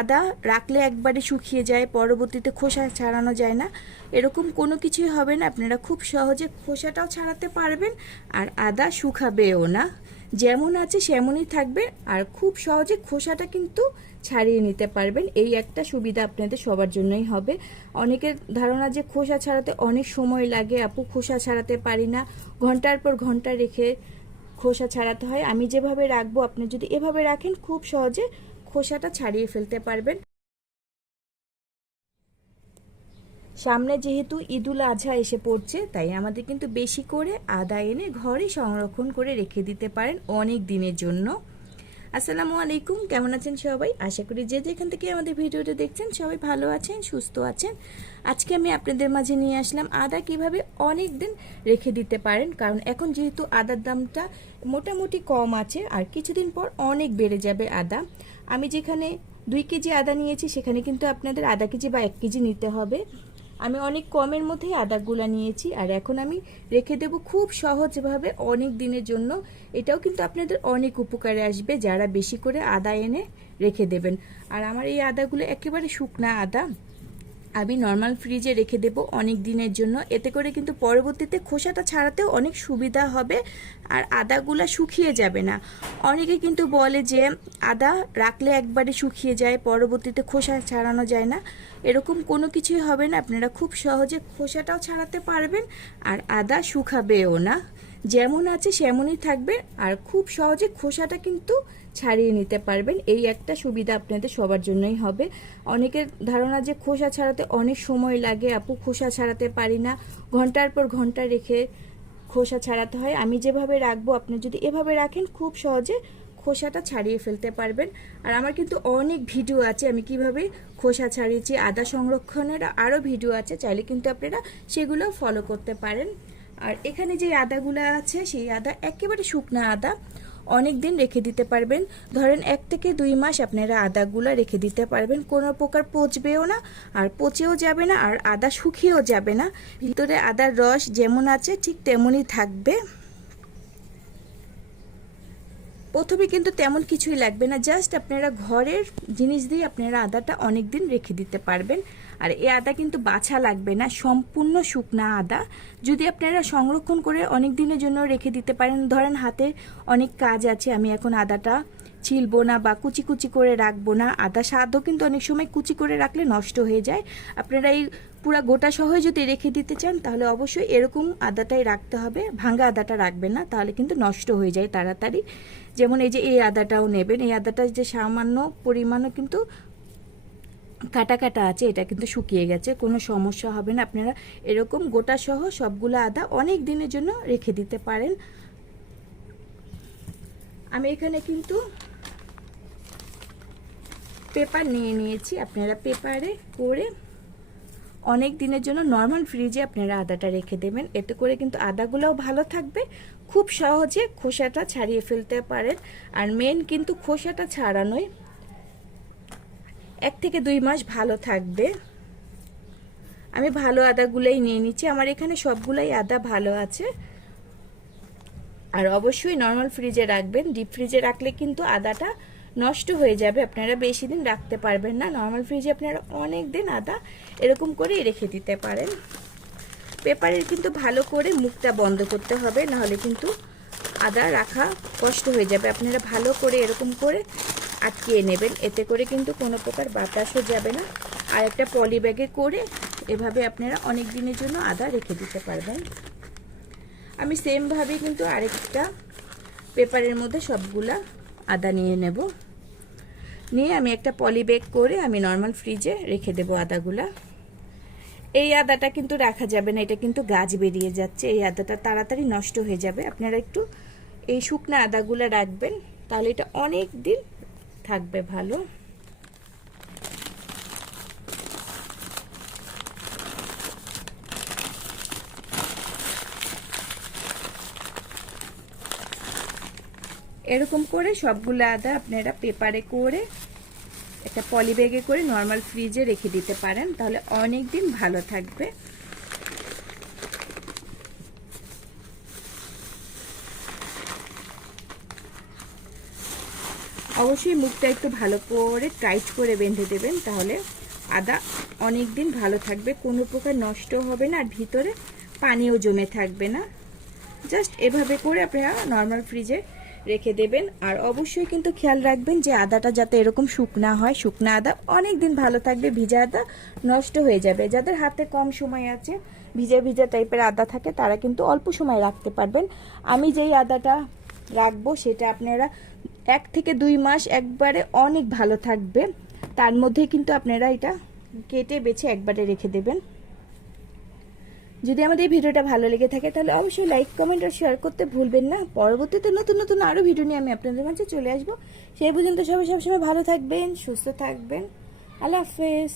আদা রাখলে একবারে শুকিয়ে যায়, পরবর্তীতে খোসা ছাড়ানো যায় না। এরকম কোনো কিছুই হবে না। আপনারা খুব সহজে খোসাটাও ছাড়াতে পারবেন আর আদা শুকাবেও না। যেমন আছে সেমনই থাকবে আর খুব সহজে খোসাটা কিন্তু ছাড়িয়ে নিতে পারবেন। এই একটা সুবিধা আপনাদের সবার জন্যই হবে। অনেকের ধারণা যে খোসা ছাড়াতে অনেক সময় লাগে, আপু, খোসা ছাড়াতে পারি না। ঘণ্টার পর ঘণ্টা রেখে খোসা ছাড়াতে হয়। আমি যেভাবে রাখব, আপনি যদি এভাবে রাখেন, খুব সহজে খোসাটা ছাড়িয়ে ফেলতে পারবেন। সামনে যেহেতু ঈদুল আজহা এসে পড়ছে, তাই আমাদের কিন্তু বেশি করে আদা এনে ঘরে সংরক্ষণ করে রেখে দিতে পারেন অনেক দিনের জন্য। আসসালামু আলাইকুম, কেমন আছেন সবাই? আশা করি যে যেখান থেকে আমাদের ভিডিওটা দেখছেন সবাই ভালো আছেন, সুস্থ আছেন। আজকে আমি আপনাদের মাঝে নিয়ে আসলাম আদা কীভাবে অনেক দিন রেখে দিতে পারেন, কারণ এখন যেহেতু আদার দামটা মোটামুটি কম আছে, আর কিছুদিন পর অনেক বেড়ে যাবে আদা। আমি যেখানে দুই কেজি আদা নিয়েছি, সেখানে কিন্তু আপনাদের আধা কেজি বা এক কেজি নিতে হবে। আমি অনেক কমের মধ্যেই আদাগুলা নিয়েছি, আর এখন আমি রেখে দেব খুব সহজভাবে অনেক দিনের জন্য। এটাও কিন্তু আপনাদের অনেক উপকারে আসবে, যারা বেশি করে আদা এনে রেখে দেবেন। আর আমার এই আদাগুলো একেবারে শুকনা আদা। আমি নর্মাল ফ্রিজে রেখে দেব অনেক দিনের জন্য। এতে করে কিন্তু পরবর্তীতে খোসাটা ছাড়াতেও অনেক সুবিধা হবে আর আদাগুলা শুকিয়ে যাবে না। অনেকে কিন্তু বলে যে আদা রাখলে একবারে শুকিয়ে যায়, পরবর্তীতে খোসা ছাড়ানো যায় না। এরকম কোনো কিছুই হবে না। আপনারা খুব সহজে খোসাটাও ছাড়াতে পারবেন আর আদা শুকাবেও না। যেমন আছে সেমনই থাকবে আর খুব সহজে খোসাটা কিন্তু ছাড়িয়ে নিতে পারবেন। এই একটা সুবিধা আপনাদের সবার জন্যই হবে। অনেকের ধারণা যে খোসা ছাড়াতে অনেক সময় লাগে, আপু খোসা ছাড়াতে পারি না। ঘণ্টার পর ঘণ্টা রেখে খোসা ছাড়াতে হয়। আমি যেভাবে রাখব, আপনি যদি এভাবে রাখেন, খুব সহজে খোসাটা ছাড়িয়ে ফেলতে পারবেন। আর আমার কিন্তু অনেক ভিডিও আছে, আমি কীভাবে খোসা ছাড়িয়েছি, আদা সংরক্ষণের আরও ভিডিও আছে, চাইলে কিন্তু আপনারা সেগুলো ফলো করতে পারেন। আর এখানে যে আদাগুলো আছে, সেই আদা একেবারে শুকনা আদা অনেক দিন রেখে দিতে পারবেন। ধরেন এক থেকে দুই মাস আপনারা আদাগুলো রেখে দিতে পারবেন। কোনো প্রকার পচবেও না, আর পচেও যাবে না, আর আদা শুকিয়েও যাবে না। ভিতরে আদার রস যেমন আছে, ঠিক তেমনই থাকবে। প্রথমে কিন্তু তেমন কিছুই লাগবে না জাস্ট আপনারা ঘরের জিনিস দিয়ে আপনারা আদাটা অনেক দিন রেখে দিতে পারবেন। আর এই আদা কিন্তু বাছা লাগবে না, সম্পূর্ণ শুকনা আদা। যদি আপনারা সংরক্ষণ করে অনেক দিনের জন্য রেখে দিতে পারেন, ধরেন হাতে অনেক কাজ আছে, আমি এখন আদাটা ছিলবো না বা কুচি কুচি করে রাখব না। আদা স্বাদও কিন্তু অনেক সময় কুচি করে রাখলে নষ্ট হয়ে যায়। আপনারা এই পুরা গোটা সহ যদি রেখে দিতে চান, তাহলে অবশ্যই এরকম আদাটাই রাখতে হবে। ভাঙা আদাটা রাখবেন না, তাহলে কিন্তু নষ্ট হয়ে যায় তাড়াতাড়ি। যেমন এই যে এই আদাটাও নেবেন। এই আদাটা যে সামান্য পরিমাণও কিন্তু কাটা কাটা আছে, এটা কিন্তু শুকিয়ে গেছে, কোনো সমস্যা হবে না। আপনারা এরকম গোটা সহ সবগুলো আদা অনেক দিনের জন্য রেখে দিতে পারেন। আমি এখানে কিন্তু পেপার নিয়ে নিয়েছি আপনারা পেপারে করে অনেক দিনের জন্য নর্মাল ফ্রিজে আপনারা আদাটা রেখে দেবেন। এতে করে কিন্তু আদাগুলোও ভালো থাকবে। খুব সহজে খোসাটা ছাড়িয়ে ফেলতে পারেন। আর মেন কিন্তু খোসাটা ছাড়ানোই এক থেকে দুই মাস ভালো থাকবে। আমি ভালো আদাগুলোই নিয়ে নিচ্ছি। আমার এখানে সবগুলাই আদা ভালো আছে। আর অবশ্যই নর্মাল ফ্রিজে রাখবেন। ডিপ ফ্রিজে রাখলে কিন্তু আদাটা নষ্ট হয়ে যাবে, আপনারা বেশি দিন রাখতে পারবেন না। নর্মাল ফ্রিজে আপনারা অনেক দিন আদা এরকম করে রেখে দিতে পারেন। পেপারের কিন্তু ভালো করে মুখটা বন্ধ করতে হবে, নাহলে কিন্তু আদা রাখা কষ্ট হয়ে যাবে। আপনারা ভালো করে এরকম করে আটকিয়ে নেবেন, এতে করে কিন্তু কোনো প্রকার বাতাসও যাবে না। আর একটা পলি ব্যাগে করে এভাবে আপনারা অনেক দিনের জন্য আদা রেখে দিতে পারবেন। আমি সেমভাবে কিন্তু আরেকটা পেপারের মধ্যে সবগুলা আদা নিয়ে নেব। নিয়ে আমি একটা পলি বেগ করে আমি নর্মাল ফ্রিজে রেখে দেবো আদাগুলা। এই আদাটা কিন্তু রাখা যাবে না, এটা কিন্তু গাছ বেরিয়ে যাচ্ছে। এই আদাটা তাড়াতাড়ি নষ্ট হয়ে যাবে। আপনারা একটু এই শুকনো আদাগুলা রাখবেন, তাহলে এটা অনেক দিন থাকবে ভালো। এরকম করে সবগুলো আদা আপনারা পেপারে করে একটা পলি ব্যাগে করে নর্মাল ফ্রিজে রেখে দিতে পারেন, তাহলে অনেক দিন ভালো থাকবে। অবশ্যই মুখটা একটু ভালো করে টাইট করে বেঁধে দেবেন, তাহলে আদা অনেক দিন ভালো থাকবে। কোনো প্রকার নষ্ট হবে না, আর ভিতরে পানিও জমে থাকবে না। জাস্ট এভাবে করে আপনারা নর্মাল ফ্রিজে রেখে দেবেন। আর অবশ্যই কিন্তু খেয়াল রাখবেন যে আদাটা যাতে এরকম শুকনা হয়, শুকনা আদা, অনেক দিন ভালো থাকবে, ভিজা আদা নষ্ট হয়ে যাবে। যাদের হাতে কম সময় আছে, ভিজা ভিজা টাইপের আদা থাকে, তারা কিন্তু অল্প সময় রাখতে পারবেন। আমি যেই আদাটা রাখব, সেটা আপনারা এক থেকে দুই মাস একবারে অনেক ভালো থাকবে। তার মধ্যে কিন্তু আপনারা এটা কেটে বেছে একবারে রেখে দেবেন। যদি আমাদের এই ভিডিওটা ভালো লেগে থাকে, তাহলে অবশ্যই লাইক কমেন্ট আর শেয়ার করতে ভুলবেন না। পরবর্তীতে নতুন নতুন আরও ভিডিও নিয়ে আমি আপনাদের মাঝে চলে আসব। সেই পর্যন্ত সবাই সবসময় ভালো থাকবেন, সুস্থ থাকবেন। আল্লাহ হাফেজ।